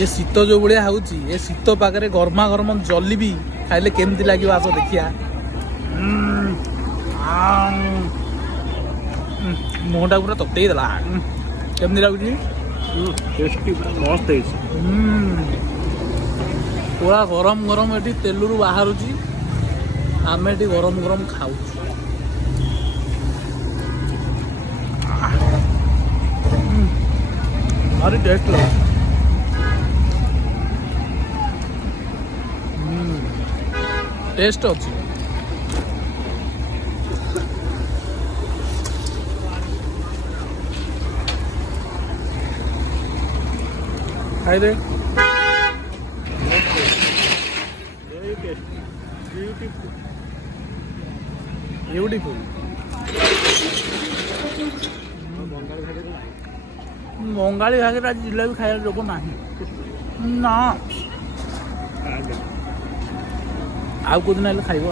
ये शीत जो भाया हो शीत पाखे गरमा गरम जलेबी खाइले केमती लगे आस देखिया मुहटा पूरा ततई देला केमती लगुच टेस्टी मस्त है पूरा गरम गरम ये तेलू बाहर आम ये गरम गरम खाऊ भारी टेस्ट लगा टेस्ट अच्छी खाई दे ब्यूटीफुल बंगाली भागे आज जिलेबी खाया लोक ना ना आउ कोदिन खाइब।